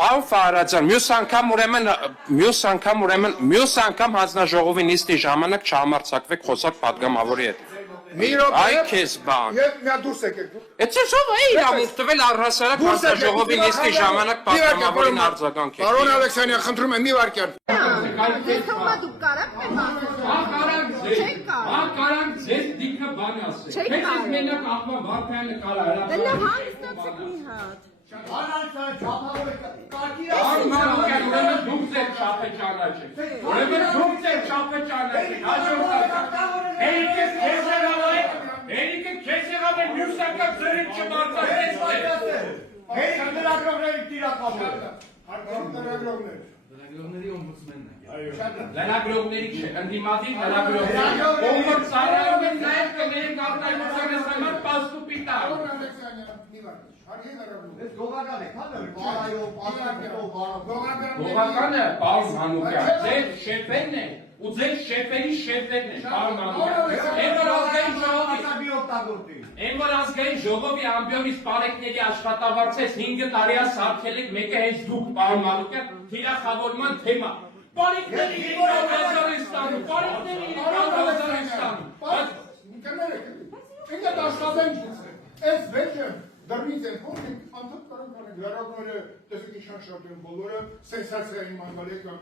Պարոն Ֆարադյան, մյուս անգամ հանձնաժողովի նիստի ժամանակ չհամարձակվեք խոսակ պատգամավորի հետ։ Այ քեզ բան։ Եվ մի հատ դուրս եկեք դուք։ Էցես ով է իրավունք տվել առհասարակ հանձնաժողովի նիստի ժամանակ պատգամավորին արձագանքեք։ Պարոն Ալեքսանյան, խնդրում եմ մի վարքյան։ Ես թողա դուք կարաք մեզ Կարանք ձեզ դիքը բան ասել։ Չեք մենակ աղվան Վարդյանը կարա Դե լավ հանգստացեք մի հատ։ Ուրեմն դուք ձեր չափը ճանաչեք։ Ուրեմն դուք ձեր չափը ճանաչեք։ Հերիքը քեզ եղավ է մյուս անգամ ձերին չմարցակեց։ Հերիքը լրագրողների տիրակապը։ Լրագրողների օմբուդսմենն է։ Լրագրողների չէ, ընդդիմադիր լրագրողների։ Ովը ծառայում են նաև կներեք արտահայտության համար պաստուպի տակ։ Ես գողական եք, հա՞, բարայով, Գողականը, պարոն Մանուկյան, ձեր շեֆերն է, ու ձեր շեֆերի շեֆերն է, պարոն Մանուկյան։ Են որ ազգային ժողովի ամբիոնից պարեկների աշխատավարձես 5 տարիա սարքել եք, մեկը հենց դուք, պարոն Մանուկյան, թիրախավորման թեմա։ Պարեկների 5,000 են ստանում, պարեկների 5,000 են ստանում։ Ինգա աշխատեն ես վեճը դրնից են փոխին, անդոտ կարան լրագրողները տեսեք ինչան շատ են բոլորը սենսացիա իմանալ եկան